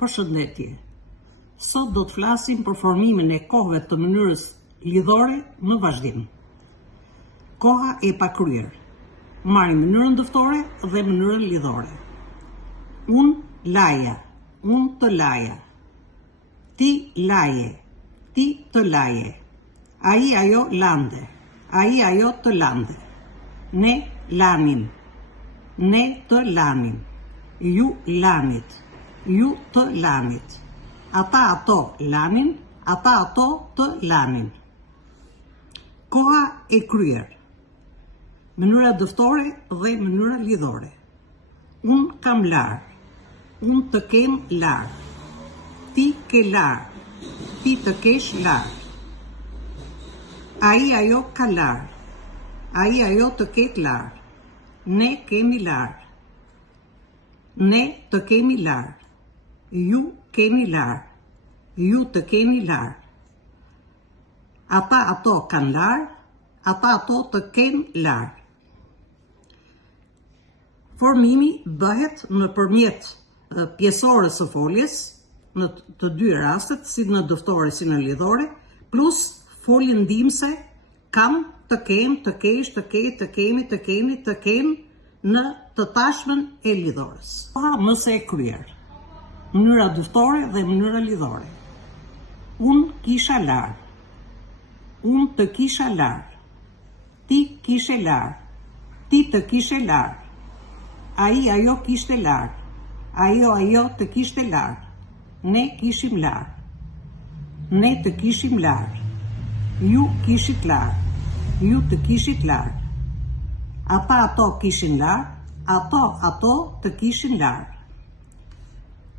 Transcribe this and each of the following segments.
Përshëndetje. Sot do të flasim për formimin e kohëve të mënyrës lidhore në vazhdim. Koha e pakryer. Marrim mënyrën dëftore dhe mënyrën lidhore. Unë laja, unë të laja. Ti laje, ti të laje. Ai ajo lande, ai ajo të lande. Ne lanim, ne të lanim. Ju lanit, ju të lanit. Ata ato lanin, ata ato të lanin. Koha e kryer. Mënyra dëftore dhe mënyra lidhore. Unë kam larë, unë të kem larë. Ti ke larë, ti të kesh larë. Ai ajo ka larë, ai ajo të ketë larë. Ne kemi larë. Ne të kemi larë. Ju keni larë. Ju të keni larë. Ata ato kanë larë, ata ato të kenë larë. Formimi bëhet nëpërmjet pjesorës së foljes, në të dy rastet, si në dëftore si në lidhore, plus folje ndihmëse kam, të kem, të kesh, të ke, të kemi, të keni, të ken në të tashmen e lidhores. Koha mëse e kryer. Mënyra dëftore dhe mënyra lidhore. Unë kisha larë. Unë të kisha larë. Ti kishe larë. Ti të kishe larë. Ai ajo kishte larë. Ajo ajo të kishte larë. Ne kishim larë. Ne të kishim larë. Ju kishit larë. Ju të kishit larë. Ata ato kishin larë. Ato të kishin larë.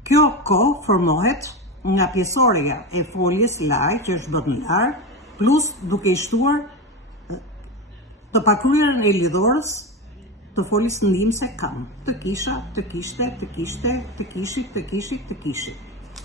Kjo kohë formohet nga pjesoria e foljes laj, që është bërë në larë, plus duke i shtuar të pakryerën e lidhorës të foljes ndihmëse kam. Të kisha, të kishte, të kishte, të kishit, të kishit, të kishit.